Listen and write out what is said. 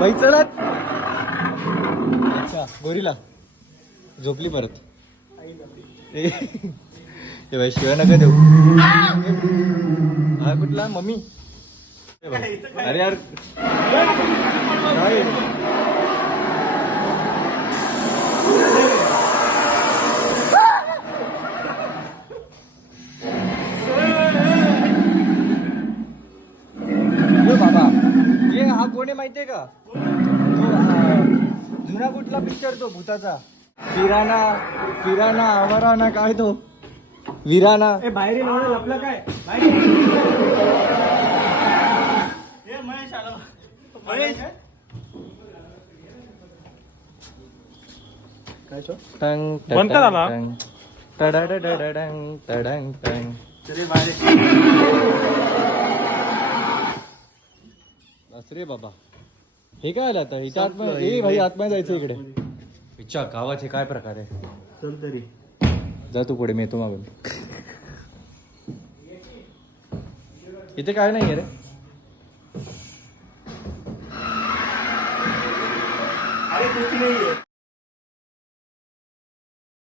बाई चढत. अच्छा गोरीला झोपली परत. ए बाई शिवाय नका देऊ. हा कुठला मम्मी. अरे यार बाबा ये हा कोण आहे माहितीये का? जुना कुठला पिक्चर तो भूताचा. पिराना पिराना आवाराना काय तो विराना. बाहेर आपला काय बंद का झाला? रे बाबा हे काय आलं आता हिच्या आतमध्ये. भाई आतमध्ये जायचं इकडे. इच्छा गावाचे काय प्रकार आहे. चल तरी जा तू पुढे, मी येतो मागून. इथे काय नाही रे. अरे कुछ नहीं है.